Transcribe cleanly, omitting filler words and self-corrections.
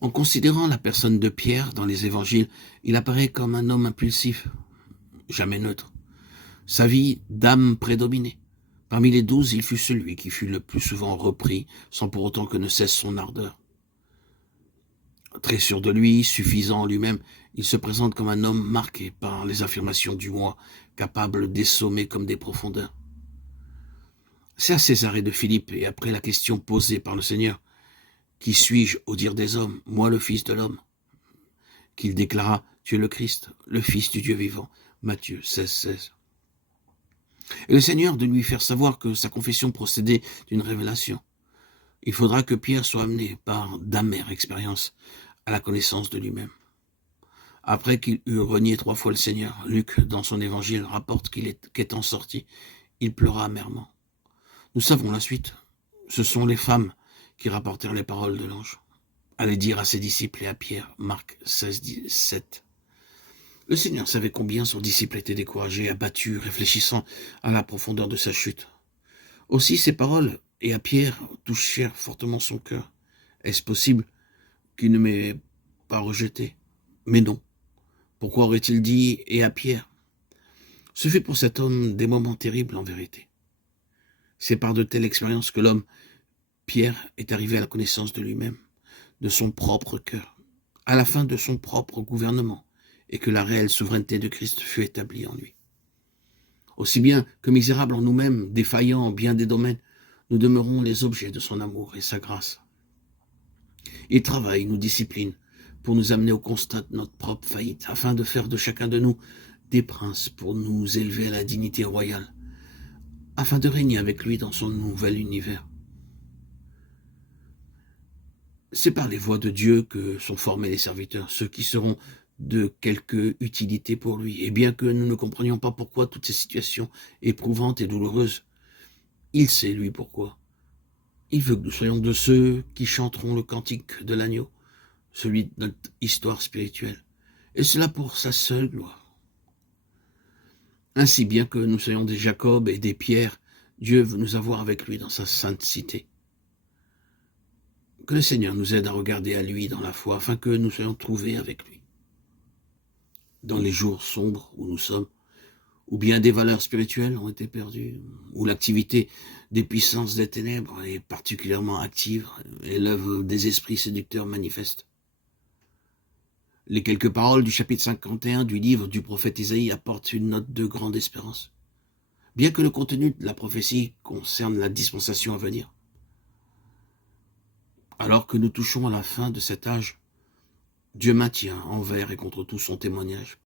En considérant la personne de Pierre dans les évangiles, il apparaît comme un homme impulsif, jamais neutre. Sa vie d'âme prédominait. Parmi les 12, il fut celui qui fut le plus souvent repris, sans pour autant que ne cesse son ardeur. Très sûr de lui, suffisant en lui-même, il se présente comme un homme marqué par les affirmations du moi, capable des sommets comme des profondeurs. C'est à Césarée de Philippe, et après la question posée par le Seigneur, « Qui suis-je au dire des hommes, moi le Fils de l'homme ?» qu'il déclara, « Tu es le Christ, le Fils du Dieu vivant. » Matthieu 16, 16. Et le Seigneur de lui faire savoir que sa confession procédait d'une révélation. Il faudra que Pierre soit amené par d'amères expériences à la connaissance de lui-même. Après qu'il eut renié 3 fois le Seigneur, Luc, dans son évangile, rapporte qu'étant sorti, il pleura amèrement. Nous savons la suite. Ce sont les femmes qui rapportèrent les paroles de l'ange. Allez dire à ses disciples et à Pierre, Marc 16, 17. Le Seigneur savait combien son disciple était découragé, abattu, réfléchissant à la profondeur de sa chute. Aussi ces paroles, et à Pierre, touchèrent fortement son cœur. Est-ce possible qu'il ne m'ait pas rejeté? Mais non. Pourquoi aurait-il dit « et à Pierre » ? Ce fut pour cet homme des moments terribles en vérité. C'est par de telles expériences que l'homme, Pierre, est arrivé à la connaissance de lui-même, de son propre cœur, à la fin de son propre gouvernement, et que la réelle souveraineté de Christ fut établie en lui. Aussi bien que misérables en nous-mêmes, défaillants en bien des domaines, nous demeurons les objets de son amour et sa grâce. Il travaille, nous discipline, pour nous amener au constat de notre propre faillite, afin de faire de chacun de nous des princes pour nous élever à la dignité royale, afin de régner avec lui dans son nouvel univers. C'est par les voies de Dieu que sont formés les serviteurs, ceux qui seront de quelque utilité pour lui. Et bien que nous ne comprenions pas pourquoi toutes ces situations éprouvantes et douloureuses, il sait, lui, pourquoi. Il veut que nous soyons de ceux qui chanteront le cantique de l'agneau, celui de notre histoire spirituelle, et cela pour sa seule gloire. Ainsi, bien que nous soyons des Jacob et des Pierre, Dieu veut nous avoir avec lui dans sa sainte cité. Que le Seigneur nous aide à regarder à lui dans la foi, afin que nous soyons trouvés avec lui. Dans les jours sombres où nous sommes, où bien des valeurs spirituelles ont été perdues, où l'activité des puissances des ténèbres est particulièrement active et l'œuvre des esprits séducteurs manifeste. Les quelques paroles du chapitre 51 du livre du prophète Isaïe apportent une note de grande espérance, bien que le contenu de la prophétie concerne la dispensation à venir. Alors que nous touchons à la fin de cet âge, Dieu maintient envers et contre tout son témoignage.